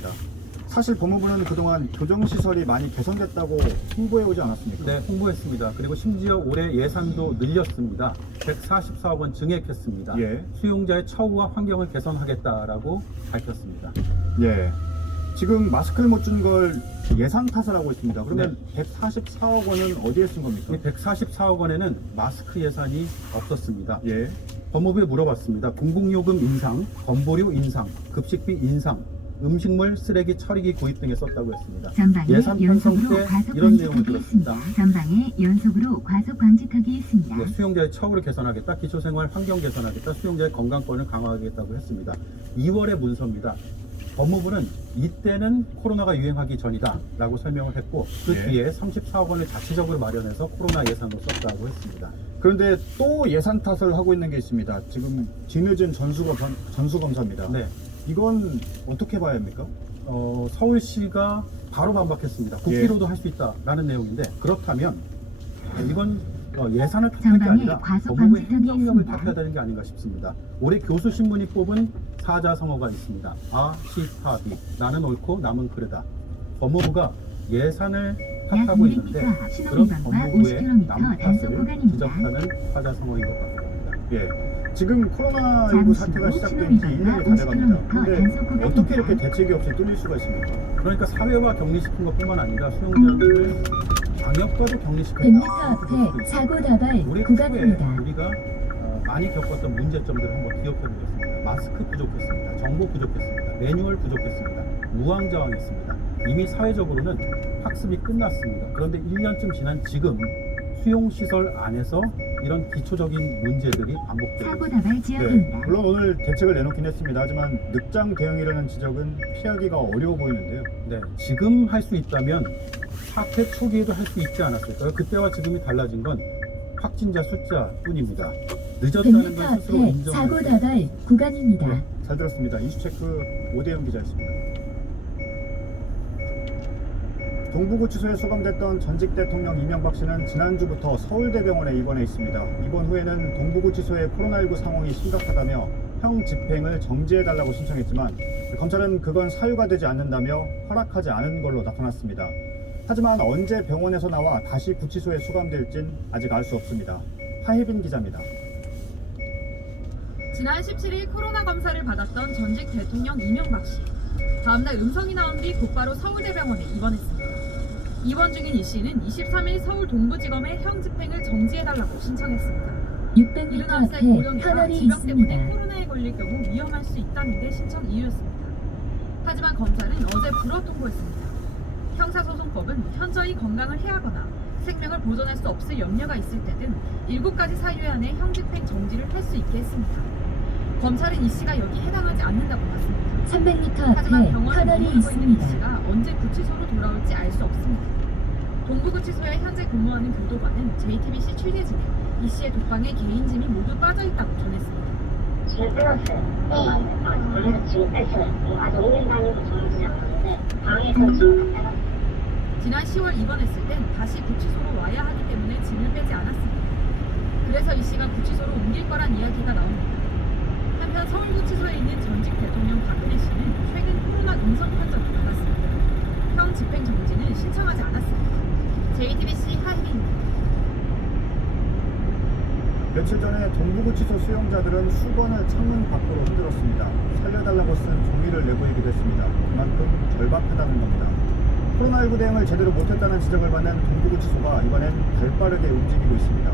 있습니다. 사실 법무부는 그동안 교정시설이 많이 개선됐다고 홍보해 오지 않았습니까? 네, 홍보했습니다. 그리고 심지어 올해 예산도 늘렸습니다. 144억 원 증액했습니다. 예. 수용자의 처우와 환경을 개선하겠다라고 밝혔습니다. 예. 지금 마스크를 못 준 걸 예산 탓을 하고 있습니다. 그러면 144억 원은 어디에 쓴 겁니까? 이 144억 원에는 마스크 예산이 없었습니다. 예. 법무부에 물어봤습니다. 공공요금 인상, 건보료 인상, 급식비 인상, 음식물 쓰레기 처리기 구입 등에 썼다고 했습니다. 전방에 예산 편성 연속으로 때 과속 이런 내용을 방지턱이 들었습니다. 있습니다. 전방에 연속으로 과속 방지턱이 있습니다. 네, 수용자의 처우를 개선하겠다, 기초생활 환경 개선하겠다, 수용자의 건강권을 강화하겠다고 했습니다. 2월의 문서입니다. 법무부는 이때는 코로나가 유행하기 전이다 라고 설명을 했고 그 예. 뒤에 34억 원을 자체적으로 마련해서 코로나 예산으로 썼다고 했습니다. 그런데 또 예산 탓을 하고 있는 게 있습니다. 지금 뒤늦은 전수검사입니다. 네, 이건 어떻게 봐야 합니까? 서울시가 바로 반박했습니다. 국비로도 할 수 있다라는 내용인데 그렇다면 이건 예산을 탓할 게 전방에 아니라 과속 법무부의 방지턱이 행정력을 있습니다. 탓해야 되는 게 아닌가 싶습니다. 올해 교수신문이 뽑은 사자성어가 있습니다. 아, 시, 타, 비. 나는 옳고 남은 그르다. 법무부가 예산을 약 탓하고 200m 있는데 앞 신호 그런 위반과 법무부의 50km 남 단속 탓을 구간입니다. 지적하는 사자성어인 것 같습니다. 예. 지금 코로나19 잠시 사태가 후 시작된 지 신호 1년이 다 돼갑니다. 50km 근데 단속 구간입니다. 어떻게 이렇게 대책이 없이 뚫릴 수가 있습니까? 그러니까 사회화 격리시킨 것뿐만 아니라 수용자들을 방역과도 격리시켰다. 100m 앞에 사고 다발 우리 구간입니다. 초에 우리가 많이 겪었던 문제점들을 한번 기억해 보겠습니다. 마스크 부족했습니다. 정보 부족했습니다. 매뉴얼 부족했습니다. 무왕자왕했습니다. 이미 사회적으로는 학습이 끝났습니다. 그런데 1년쯤 지난 지금 수용시설 안에서 이런 기초적인 문제들이 반복되고 사고 있습니다. 다발 네. 지역입니다. 물론 오늘 대책을 내놓긴 했습니다. 하지만 늑장 대응이라는 지적은 피하기가 어려워 보이는데요. 네, 지금 할 수 있다면 사태 초기에도 할 수 있지 않았을까요? 그때와 지금이 달라진 건 확진자 숫자뿐입니다. 늦었다는 100m 건 스스로 앞에 인정을 사고 했습니다. 다발 구간입니다. 네, 잘 들었습니다. 이슈체크 오대영 기자였습니다. 동부구치소에 수감됐던 전직 대통령 이명박 씨는 지난주부터 서울대병원에 입원해 있습니다. 입원 후에는 동부구치소의 코로나19 상황이 심각하다며 형 집행을 정지해달라고 신청했지만 검찰은 그건 사유가 되지 않는다며 허락하지 않은 걸로 나타났습니다. 하지만 언제 병원에서 나와 다시 구치소에 수감될진 아직 알 수 없습니다. 하혜빈 기자입니다. 지난 17일 코로나 검사를 받았던 전직 대통령 이명박 씨. 다음날 음성이 나온 뒤 곧바로 서울대병원에 입원했습니다. 입원 중인 이 씨는 23일 서울 동부지검에 형 집행을 정지해달라고 신청했습니다. 600m 70살 앞에 고령이라 터널이 질병 때문에 있습니다. 코로나에 걸릴 경우 위험할 수 있다는 게 신청 이유였습니다. 하지만 검찰은 어제 불어 통보했습니다. 형사소송법은 현저히 건강을 해하거나 생명을 보존할 수 없을 염려가 있을 때 등 7가지 사유에 한해 형 집행 정지를 할 수 있게 했습니다. 검찰은 이 씨가 여기 해당하지 않는다고 봤습니다. 300m 하지만 앞에 병원에 터널이 머무르고 있는 이 있습니다. 씨가 언제 구치소로 돌아올지 알 수 없습니다. 동부구치소에 현재 근무하는 교도관은 JTBC 취재진에 이 씨의 독방에 개인짐이 모두 빠져있다고 전했습니다. 지금 끊었어요. 그래서 지금 뺐어요. 아직 5년 다니고 저는 시작하는데 방에서 지금 다 빼갔어요. 지난 10월 입원했을 땐 다시 구치소로 와야 하기 때문에 짐을 빼지 않았습니다. 그래서 이 씨가 구치소로 옮길 거란 이야기가 나옵니다. 한편 서울구치소에 있는 전직 대통령 박근혜 씨는 최근 코로나 음성 판정을 받았습니다. 형 집행 정지는 신청하지 않았습니다. JTBC 하희빈입니다. 며칠 전에 동부구치소 수용자들은 수건을 창문 밖으로 흔들었습니다. 살려달라고 쓴 종이를 내보이기도 했습니다. 그만큼 절박하다는 겁니다. 코로나19 대응을 제대로 못했다는 지적을 받는 동부구치소가 이번엔 발빠르게 움직이고 있습니다.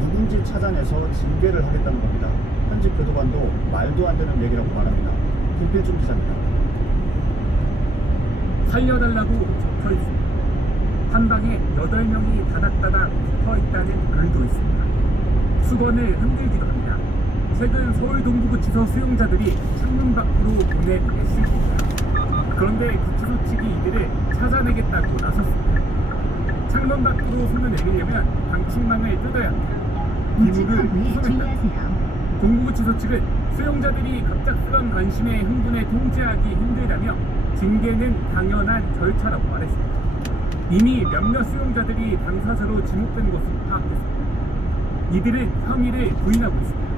누군지 찾아내서 징계를 하겠다는 겁니다. 현직 교도관도 말도 안 되는 얘기라고 말합니다. 김필중 기자입니다. 살려달라고 적혀 있습니다. 한 방에 8명이 다닥다닥 붙어 있다는 글도 있습니다. 수건을 흔들기도 합니다. 최근 서울 동부구치소 수용자들이 창문 밖으로 보낸 메시지입니다. 그런데 구치소 측이 이들을 찾아내겠다고 나섰습니다. 창문 밖으로 손을 내밀려면 방충망을 뜯어야 합니다. 우측 기물을 커브에 수송했다. 주의하세요. 동부구치소 측은 수용자들이 갑작스런 관심에 흥분해 통제하기 힘들다며 징계는 당연한 절차라고 말했습니다. 이미 몇몇 수용자들이 당사자로 지목된 것으로 파악됐습니다. 이들은 혐의를 부인하고 있습니다.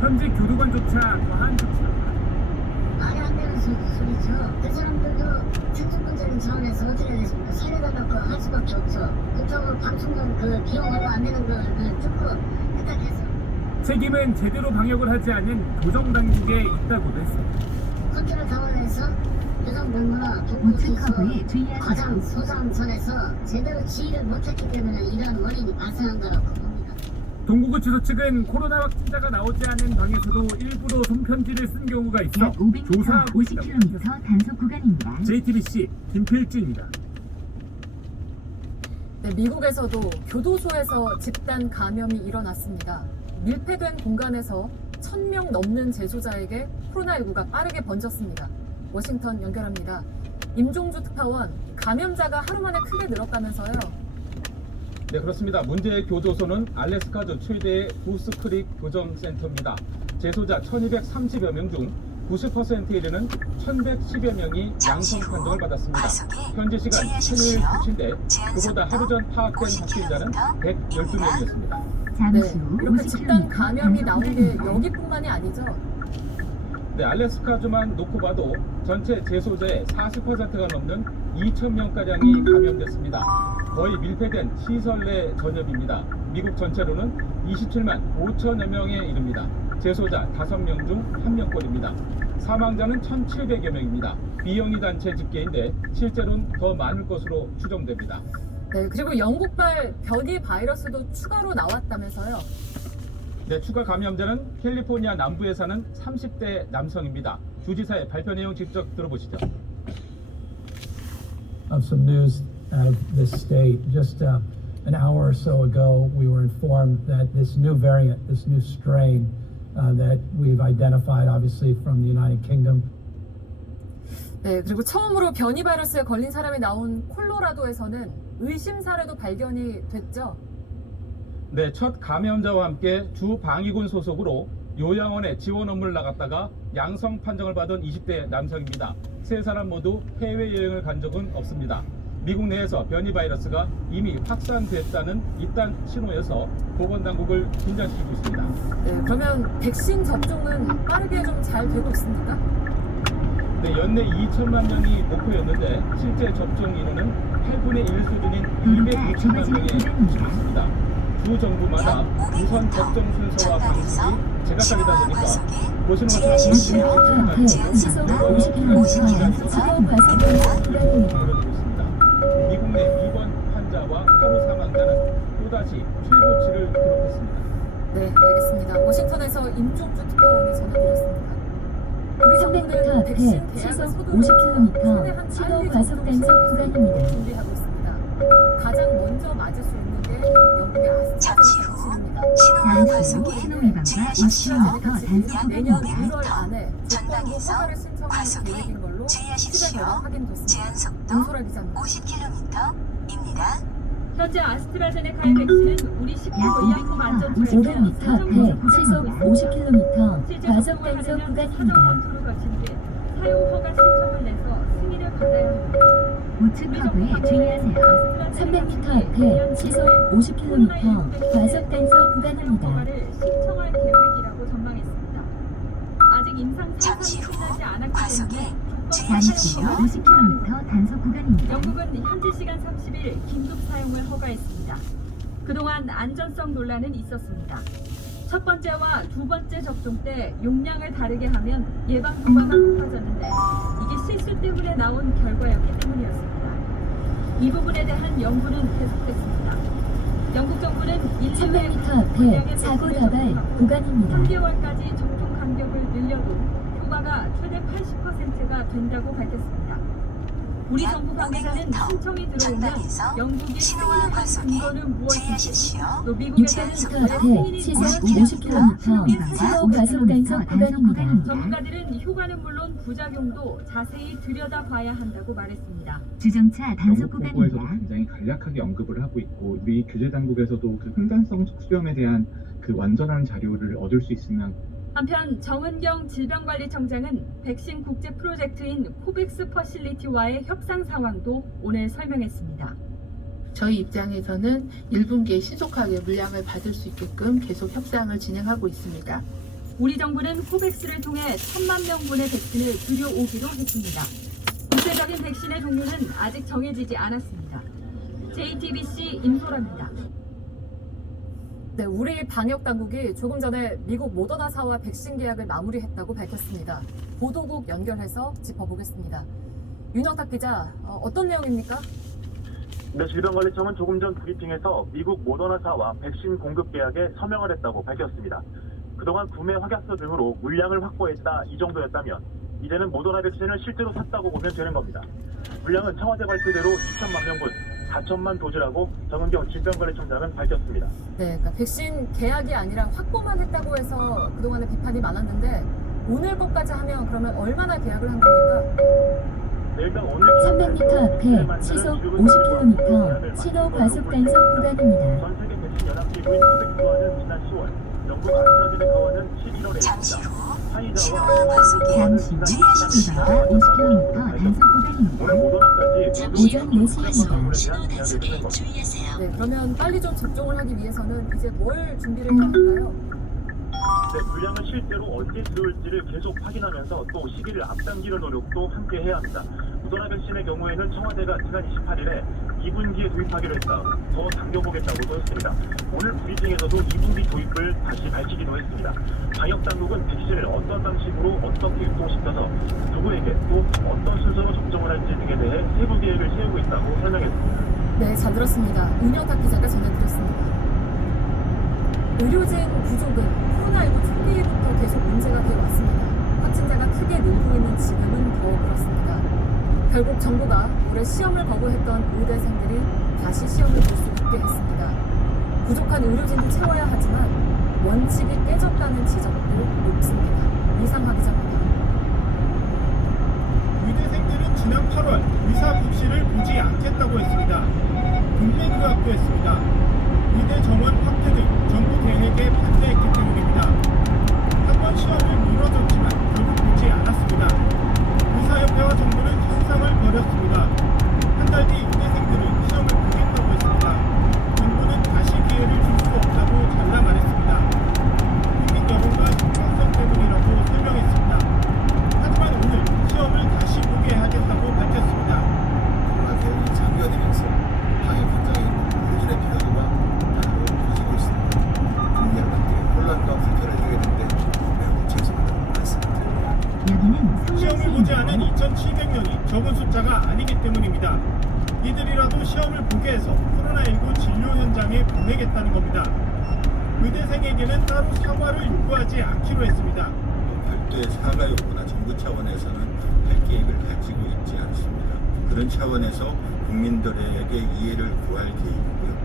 현직 교도관조차 더한 조치라고 합니다. 말이 안 되는 소리죠. 그 사람들 그런 차원에서 어떻게 되겠습니까? 살려달라고 할 수밖에 없죠. 그렇다고 방송국 그 비용하고 안 되는 걸 듣고 부탁해서 책임은 제대로 방역을 하지 않은 도정 당국에 있다고도 했습니다. 컨트롤 타워에서 교정 본부나 우측 동부지서 커브에 주의하세요. 가장 소장선에서 제대로 지휘를 못했기 때문에 이러한 원인이 발생한 거라고 봅니다. 동부구치소 측은 코로나 확진자가 나오지 않은 방에서도 일부러 손편지를 쓴 경우가 있어 약 500m 조사하고 있다고 50km 밝혔습니다. 단속 구간입니다. JTBC 김필주입니다. 네, 미국에서도 교도소에서 집단 감염이 일어났습니다. 밀폐된 공간에서 1000명 넘는 재소자에게 코로나19가 빠르게 번졌습니다. 워싱턴 연결합니다. 임종주 특파원, 감염자가 하루 만에 크게 늘었다면서요? 네, 그렇습니다. 문제의 교도소는 알래스카주 최대의 구스크릭 교정센터입니다. 재소자 1230여 명 중 90%에 이르는 1110여 명이 양성 판정을 받았습니다. 현지 시간 토요일 9시인데 그보다 하루 전 파악된 확진자는 112명이었습니다. 잠시 네, 후 이렇게 50km 집단 감염이 나온 게 구간입니다. 여기뿐만이 아니죠? 네, 알래스카주만 놓고 봐도 전체 재소자의 40%가 넘는 2,000명가량이 감염됐습니다. 거의 밀폐된 시설 내 전염입니다. 미국 전체로는 27만 5천여 명에 이릅니다. 재소자 5명 중 1명꼴입니다. 사망자는 1,700여 명입니다. 비영리 단체 집계인데 실제로는 더 많을 것으로 추정됩니다. 네, 그리고 영국발 변이 바이러스도 추가로 나왔다면서요? 네, 추가 감염자는 캘리포니아 남부에 사는 30대 남성입니다. 주지사의 발표 내용 직접 들어보시죠. Of some news out of this state. Just an hour or so ago, we were informed that this new variant, this new strain that we've identified, obviously from the United Kingdom. 네, 그리고 처음으로 변이 바이러스에 걸린 사람이 나온 콜로라도에서는 의심 사례도 발견이 됐죠? 네, 첫 감염자와 함께 주 방위군 소속으로 요양원에 지원 업무를 나갔다가 양성 판정을 받은 20대 남성입니다. 세 사람 모두 해외여행을 간 적은 없습니다. 미국 내에서 변이 바이러스가 이미 확산됐다는 이딴 신호여서 보건당국을 긴장시키고 있습니다. 네, 그러면 백신 접종은 빠르게 좀 잘 되고 있습니까? 네, 연내 2천만 명이 목표였는데 실제 접종 인원은 8분의 1 수준인 206천만 명에 그쳤습니다. 주 정부마다 우선 접종 순서와 방식이 제각각이다 보니까 보시는 것처럼 시속 50km 차로 과속 구간입니다. 이루어지고 있습니다. 미국 내 입원 환자와 하루 사망자는 또다시 최고치를 기록했습니다. 네, 알겠습니다. 워싱턴에서 임종주 특파원이 전해드렸습니다. 우리 300m 정부는 앞에 백신 계약을 시속 서두르고 50km 신호 과속 단속 구간입니다. 준비하고 있습니다. 가장 먼저 맞을 수 있는 게 영국의 아스트라제네카 백신입니다. 잠시 후 신호 위반과 50km 단속 내년 구간입니다. 1월 안에 조건부 허가를 신청하는 계획인 걸로 시대 결과 확인됐습니다. 윤소라 기자입니다. 50km입니다. 현재 아스트라제네카의 백신은 우리 약 식품의약품 500m 안전처에서 500m 앞에 시속 50km 실제 과속 접종을 단속 하려면 구간입니다. 사전 검토를 거친 뒤 사용 허가 신청을 내서 승인을 받아야 합니다. 우측 커브에 주의하세요. 300m 앞에 시속 50km 과속 단속 구간입니다. 허가를 신청할 계획이라고 전망했습니다. 아직 임상 잠시 후 상황이 끝나지 않았기 과속에 때문에 잠시 후 50km 단속 구간입니다. 영국은 현지 시간 30일 긴급 사용을 허가했습니다. 그동안 안전성 논란은 있었습니다. 첫 번째와 두 번째 접종 때 용량을 다르게 하면 예방 효과가 높아졌는데 이게 실수 때문에 나온 결과였기 때문이었습니다. 이 부분에 대한 연구는 계속됐습니다. 영국 정부는 300m 앞에 사고 다발 구간입니다. 3개월까지 접종 간격을 늘려도 효과가 최대 80%가 된다고 밝혔습니다. 우리 약 정부 관계자는 500m 신청이 들어오면 전방에서 영국이 신호와 승인을 한 과속에 근거는 무엇인지 주의하십시오. 또 미국에서는 600m 앞에 시속 50km 신호 과속 단속 구간입니다. 전문가들은 효과는 물론 부작용도 자세히 들여다봐야 한다고 말했습니다. 주정차 단속 영국 정부에서도 구간입니다. 굉장히 간략하게 언급을 하고 있고 우리 규제 당국에서도 그 횡단성 척수염에 대한 그 완전한 자료를 얻을 수 있으면 한편 정은경 질병관리청장은 백신 국제 프로젝트인 코백스 퍼실리티와의 협상 상황도 오늘 설명했습니다. 저희 입장에서는 1분기에 신속하게 물량을 받을 수 있게끔 계속 협상을 진행하고 있습니다. 우리 정부는 코백스를 통해 1,000만 명분의 백신을 들여오기로 했습니다. 국제적 맞은 백신의 종류는 아직 정해지지 않았습니다. JTBC 임소라입니다. 네, 우리 방역 당국이 조금 전에 미국 모더나사와 백신 계약을 마무리했다고 밝혔습니다. 보도국 연결해서 짚어보겠습니다. 윤영탁 기자, 어떤 내용입니까? 네, 질병관리청은 조금 전 브리핑에서 미국 모더나사와 백신 공급 계약에 서명을 했다고 밝혔습니다. 그동안 구매 확약서 등으로 물량을 확보했다 이 정도였다면 이제는 모더나 백신을 실제로 샀다고 보면 되는 겁니다. 물량은 청와대 발표대로 2천만 명분, 4천만 도즈라고 정은경 질병관리청장은 밝혔습니다. 네, 그러니까 백신 계약이 아니라 확보만 했다고 해서 그동안에 비판이 많았는데 오늘 것까지 하면 그러면 얼마나 계약을 한 겁니까? 300m 앞에 시속 50km 신호 과속 단속 구간입니다. 전 세계 백신 연합기구인 코백스와는 지난 10월, 영국 아스트라제네카와는 11월에 잠시 후 화이자와 잠시 후 12km 50km 단속 구간입니다. 오늘 모더나까지 오전 4시입니다. 신호 단속에 주의하세요. 네, 그러면 빨리 좀 접종을 하기 위해서는 이제 뭘 준비를 해야 할까요? 네, 물량은 실제로 언제 들어올지를 계속 확인하면서 또 시기를 앞당기는 노력도 함께 해야 합니다. 모더나 백신의 경우에는 청와대가 지난 28일에 2분기에 도입하기로 했다. 더 당겨보겠다고도 했습니다. 오늘 브리핑에서도 2분기 도입을 다시 밝히기도 했습니다. 방역당국은 백신을 어떤 방식으로 어떻게 유통시켜서 누구에게 또 어떤 순서로 접종을 할지 등에 대해 세부 계획을 세우고 있다고 설명했습니다. 네, 잘 들었습니다. 윤영탁 기자가 전해드렸습니다. 의료진 부족은 코로나19 초기부터 계속 문제가 되어 왔습니다. 확진자가 크게 늘고 있는 지금은 더 그렇습니다. 결국 정부가 올해 시험을 거부했던 의대생들이 다시 시험을 볼 수 있게 했습니다. 부족한 의료진을 채워야 하지만 원칙이 깨졌다는 지적도 높습니다. 이상하 기자입니다. 의대생들은 지난 8월 의사 국시를 보지 않겠다고 했습니다. 국내 유학도 했습니다. 의대 정원 확대 등 정부 계획에 반대했기 때문입니다. 학원 시험을 미뤄줬지만 결국 보지 않았습니다. 의사협회와 정부는 협상을 벌였습니다. 한 달 뒤 의대생들은 시험을 보겠다고 했습니다. 정부는 다시 기회를 줄 수 없다고 잘라 말했습니다. 국민 여론과 형평성 때문이라고 설명했습니다. 하지만 오늘 시험을 다시 보게 하겠다고 밝혔습니다. 코로나 대응이 장기화되면서 방역 현장에 의료진의 필요도가 커지고 있습니다. 국민 여러분들의 혼란과 불편을 드리게 되는데 매우 죄송하다고 말씀드립니다. 시험을 보지 않은 2,700명이 적은 숫자가 아니기 때문입니다. 이들이라도 시험을 보게 해서 코로나19 진료 현장에 보내겠다는 겁니다. 의대생에게는 따로 사과를 요구하지 않기로 했습니다. 별도의 사과 요구나 정부 차원에서는 할 계획을 가지고 있지 않습니다. 그런 차원에서 국민들에게 이해를 구할 계획이고요.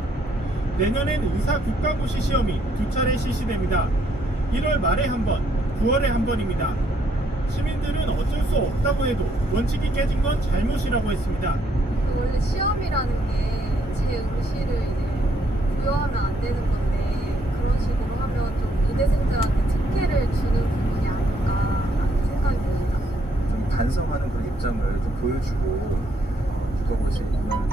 내년엔 의사 국가고시 시험이 2차례 실시됩니다. 1월 말에 한 번, 9월에 한 번입니다. 시민들은 어쩔 수 없다고 해도 원칙이 깨진 건 잘못이라고 했습니다. 원래 시험이라는 게 제 응시를 이제 부여하면 안 되는 건데 그런 식으로 하면 좀 의대생들한테 특혜를 주는 부분이 아닐까라는 생각이 듭니다. 좀 반성하는 그런 입장을 좀 보여주고 국가고시 임하는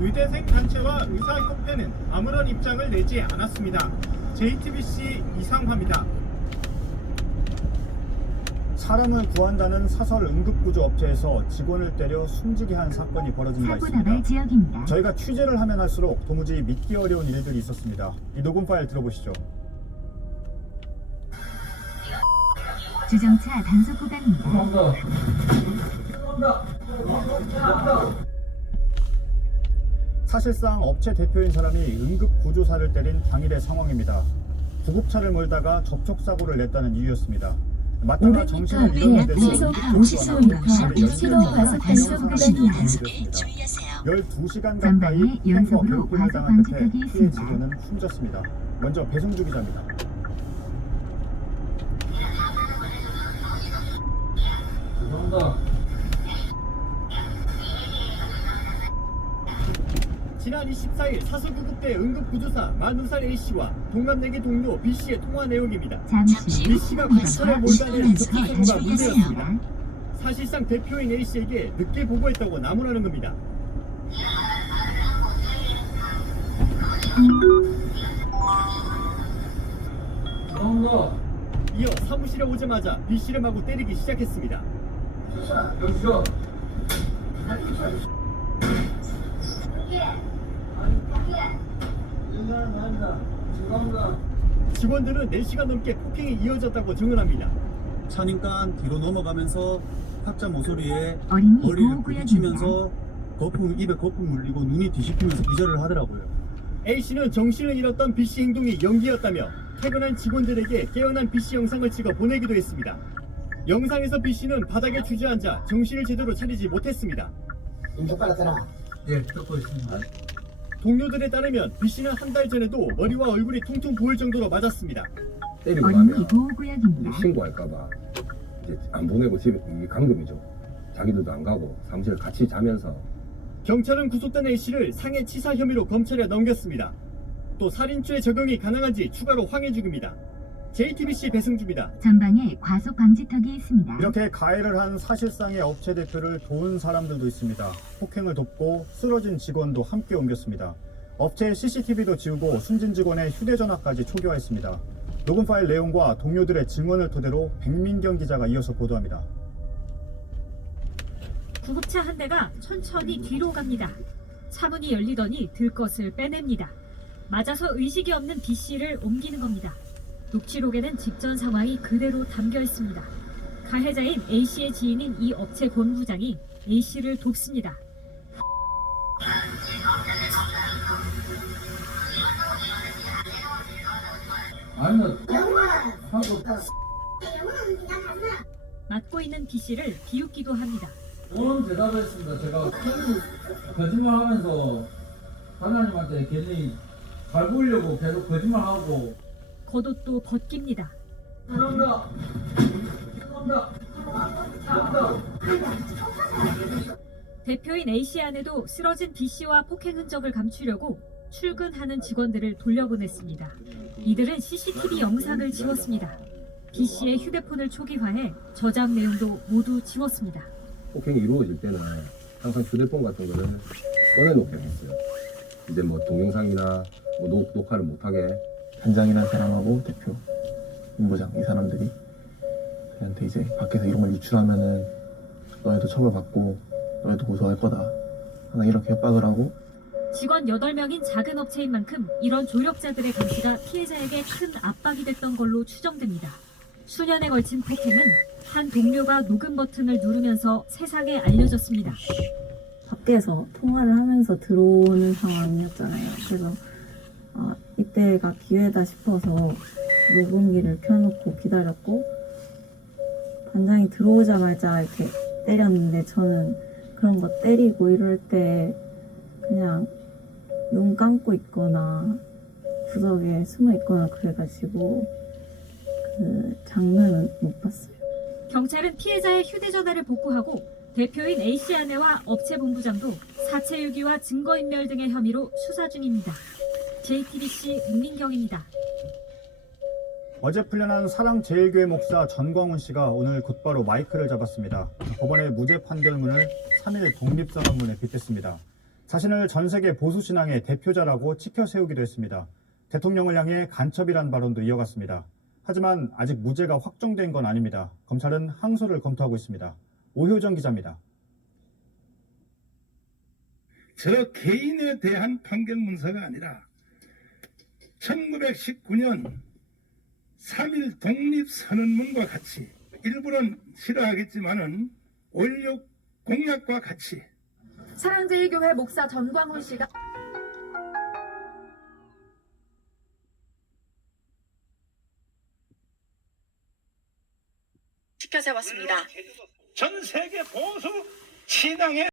의대생 단체와 의사협회는 아무런 입장을 내지 않았습니다. JTBC 이상화입니다. 사람을 구한다는 사설 응급구조 업체에서 직원을 때려 숨지게 한 사건이 벌어진 바 있습니다. 지역입니다. 저희가 취재를 하면 할수록 도무지 믿기 어려운 일들이 있었습니다. 이 녹음 파일 들어보시죠. 주정차 단속 구간입니다. 사실상 업체 대표인 사람이 응급구조사를 때린 당일의 상황입니다. 구급차를 몰다가 접촉사고를 냈다는 이유였습니다. 맞다가 500m 정신을 앞에 잃었는데도 시속 50km 신호 과속 단속 구간입니다. 12시간 전방에 가까이 탱커 연속으로 괴롭힘을 과속 당한 끝에 방지턱이 피해 있습니다. 직원은 숨졌습니다. 먼저 배승주 기자입니다. 지난 24일 사설구급대 응급구조사 40살 A씨와 동갑내기 동료 B씨의 통화 내용입니다. B씨가 관찰을 몰다낸 접촉사고가 문제였습니다. 사실상 대표인 A씨에게 늦게 보고했다고 나무라는 겁니다. 이어 사무실에 오자마자 B씨를 마구 때리기 시작했습니다. 직원들은 4시간 넘게 폭행이 이어졌다고 증언합니다. 차니까 뒤로 넘어가면서 학자 모서리에 어린이 머리를 보호구역입니다. 부딪히면서 입에 거품 물리고 눈이 뒤집히면서 기절을 하더라고요. A씨는 정신을 잃었던 B씨 행동이 연기였다며 퇴근한 직원들에게 깨어난 B씨 영상을 찍어 보내기도 했습니다. 영상에서 B씨는 바닥에 주저앉아 정신을 제대로 차리지 못했습니다. 예, 듣고 있습니다. 동료들에 따르면 B씨는 한 달 전에도 머리와 얼굴이 퉁퉁 부을 정도로 맞았습니다. 때리고 어린이 나면 보호구역입니다. 신고할까봐 이제 안 보내고 집에 이게 감금이죠. 자기들도 안 가고 사무실 같이 자면서. 경찰은 구속된 A씨를 상해치사 혐의로 검찰에 넘겼습니다. 또 살인죄 적용이 가능한지 추가로 황해 중입니다. JTBC 배승주입니다. 전방에 과속 방지턱이 있습니다. 이렇게 가해를 한 사실상의 업체 대표를 도운 사람들도 있습니다. 폭행을 돕고 쓰러진 직원도 함께 옮겼습니다. 업체의 CCTV도 지우고 숨진 직원의 휴대전화까지 초기화했습니다. 녹음 파일 내용과 동료들의 증언을 토대로 백민경 기자가 이어서 보도합니다. 구급차 한 대가 천천히 뒤로 갑니다. 차문이 열리더니 들것을 빼냅니다. 맞아서 의식이 없는 B씨를 옮기는 겁니다. 녹취록에는 직전 상황이 그대로 담겨 있습니다. 가해자인 A씨의 지인인 이 업체 본부장이 A씨를 돕습니다. 맡고 있는 B씨를 비웃기도 합니다. 오늘 대답했습니다. 제가 거짓말하면서 하나님한테 괜히 잘 보이려고 계속 거짓말하고. 겉옷도 벗깁니다. 죄송합니다. 대표인 A씨 안에도 쓰러진 B씨와 폭행 흔적을 감추려고 출근하는 직원들을 돌려보냈습니다. 이들은 CCTV 영상을 지웠습니다. B씨의 휴대폰을 초기화해 저장 내용도 모두 지웠습니다. 폭행이 이루어질 때는 항상 휴대폰 같은 거를 꺼내놓게 했어요. 이제 뭐 동영상이나 뭐 녹화를 못하게. 단장이라는 사람하고 대표, 본부장 이 사람들이 저희한테 이제 밖에서 이런 걸 유출하면은 너희도 처벌받고 너희도 고소할 거다. 항상 이렇게 협박을 하고. 직원 8명인 작은 업체인 만큼 이런 조력자들의 감시가 피해자에게 큰 압박이 됐던 걸로 추정됩니다. 수년에 걸친 폭행은 한 동료가 녹음 버튼을 누르면서 세상에 알려졌습니다. 밖에서 통화를 하면서 들어오는 상황이었잖아요. 그래서 이때가 기회다 싶어서 녹음기를 켜놓고 기다렸고 반장이 들어오자마자 이렇게 때렸는데 저는 그런 거 때리고 이럴 때 그냥 눈 감고 있거나 구석에 숨어 있거나 그래가지고 그 장면은 못 봤어요. 경찰은 피해자의 휴대전화를 복구하고 대표인 A씨 아내와 업체 본부장도 사체 유기와 증거인멸 등의 혐의로 수사 중입니다. JTBC 문민경입니다. 어제 풀려난 사랑제일교회 목사 전광훈 씨가 오늘 곧바로 마이크를 잡았습니다. 법원의 무죄 판결문을 3일 독립선언문에 빗댔습니다. 자신을 전 세계 보수신앙의 대표자라고 치켜세우기도 했습니다. 대통령을 향해 간첩이란 발언도 이어갔습니다. 하지만 아직 무죄가 확정된 건 아닙니다. 검찰은 항소를 검토하고 있습니다. 오효정 기자입니다. 저 개인에 대한 판결 문서가 아니라 1919년 3.1 독립선언문과 같이 일부는 싫어하겠지만은 5.16 공약과 같이 사랑제일교회 목사 전광훈 씨가 지켜세웠습니다. 전 세계 보수 신앙의